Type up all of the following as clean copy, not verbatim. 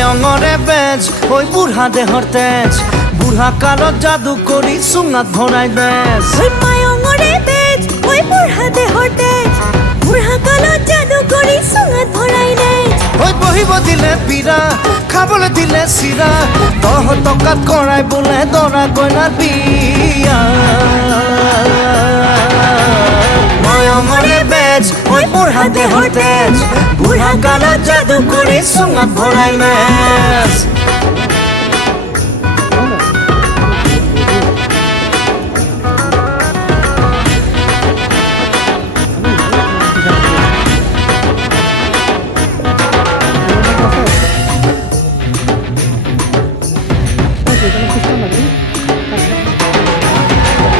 মায়ঙরে base ওই বুড়া দেহর তেজ বুড়া কালত জাদু করি সুঙাত ভরাই বেজ ওই মায়ঙরে বেজ ওই বুড়া দেহর তেজ বুড়া কালত জাদু করি সুঙাত ভরাই বেজ ওই বহিব দিলে পীড়া খাবলে দিলে চিৰা দহ টকাত কৰাই বোলে দৰা কইনাৰ বিয়া মায়ঙরে বেজ ওই বুড়া দেহর তেজ বুড়া কালত জাদু করি সুঙাত ভরাই বেজ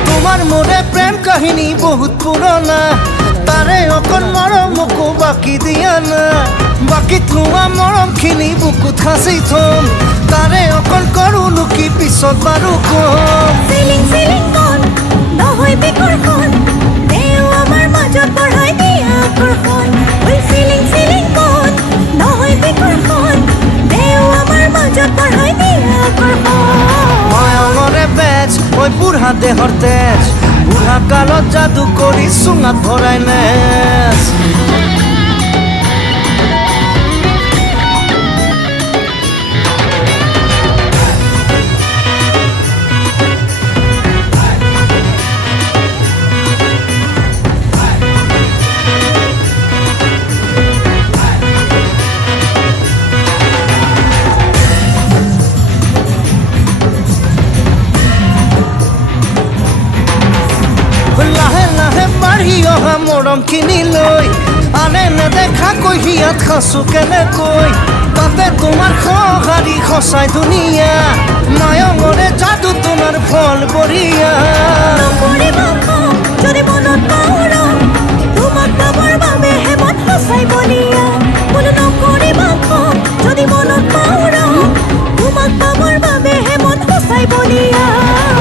তোমার মোরে প্রেম কাহিনী বহুত পুরনা তারে অকল মরম মোকো বাকি দিয়া না বাকি তোমার মরম খিনি বুকুত সাঁচি থম তারে অকল কৰো লুকি পিছত বাৰু কম ফিলিং ফিলিং কোন নহয় বিকৰ্ষণ দেও আমাৰ মাজত বঢ়াই দিয়া আকৰ্ষণ ওই ফিলিং ফিলিং কোন নহয় বিকৰ্ষণ দেও আমাৰ মাজত বঢ়াই দিয়া আকৰ্ষণ মায়ঙরে বেজ ওই বুঢ়া দেহর তেজ বুঢ়া কালত জাদু করি সুঙাত ভরাই নেজ লাহে লাহে বাঢ়ি অহা মৰম খিনি লৈ আনে নেদেখা কৈ হিয়াত খাঁচো কেনেকৈ তাতে তোমাৰ সঁহাৰি সঁচাই ধুনীয়া মায়ঙৰে যাদু তোমাৰ ফল বঢ়িয়া নকৰিবা খং যদি মনত পাওঁ তোমাক পাবৰ বাবেহে মন সঁচাই বলিয়া বোলো নকৰিবা খং যদি মনত পাওঁ তোমাক পাবৰ বাবেহে মন সঁচাই বলিয়া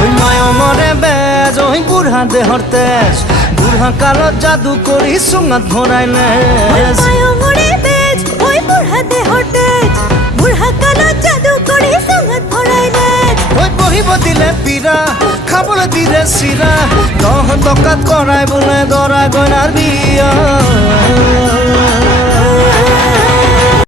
ওই মায়ঙরে বেজ ওই বুঢ়া দেহর তেজ বুঢ়া কালত জাদু করি সুঙাত ভরাই নেজ মায়ঙরে বেজ ওই বুঢ়া দেহৰ তেজ বুঢ়া কালত জাদু কৰি সুঙাত ভৰাই নেজ ওই বহিব দিলে পীড়া খাবলে দিলে চিৰা দহ টকাত কৰাই বোলে দৰা কইনাৰ বিয়া